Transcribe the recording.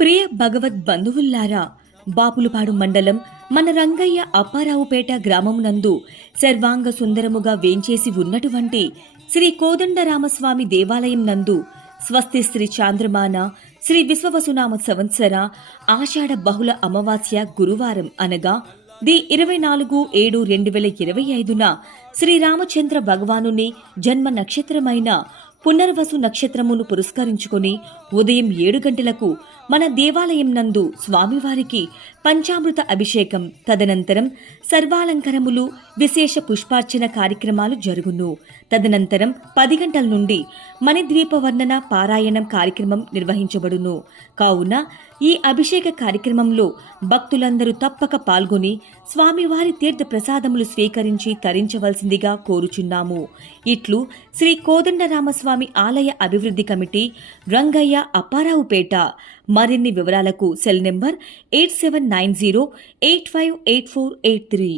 ప్రియ భగవద్ బంధువుల్లారా బాపులపాడు మండలం మన రంగయ్య అప్పారావుపేట గ్రామమునందు సర్వాంగ సుందరముగా వేంచేసి ఉన్నటువంటి శ్రీ కోదండరామస్వామి దేవాలయం నందు స్వస్తి శ్రీ చాంద్రమాన శ్రీ విశ్వవసునామ సంవత్సర ఆషాఢ బహుళ అమావాస్య గురువారం అనగా ది ఇరవై నాలుగు ఏడు రెండు వేల ఇరవై ఐదున శ్రీరామచంద్ర భగవానుని జన్మ నక్షత్రమైన పునర్వసు నక్షత్రమును పురస్కరించుకుని ఉదయం ఏడు గంటలకు మన దేవాలయం నందు స్వామివారికి పంచామృత అభిషేకం తదనంతరం సర్వాలంకరములు విశేష పుష్పార్చన కార్యక్రమాలు జరుగును. తదనంతరం పది గంటల నుండి మణిద్వీప వర్ణన పారాయణం కార్యక్రమం నిర్వహించబడును. కావున ఈ అభిషేక కార్యక్రమంలో భక్తులందరూ తప్పక పాల్గొని స్వామివారి తీర్థ ప్రసాదములు స్వీకరించి తరించవలసిందిగా కోరుచున్నాము. ఇట్లు శ్రీ కోదండరామస్వామి ఆలయ అభివృద్ధి కమిటీ రంగయ్య అప్పారావుపేట మరిన్ని వివరాలకు cell number eight seven nine zero eight five eight four eight three.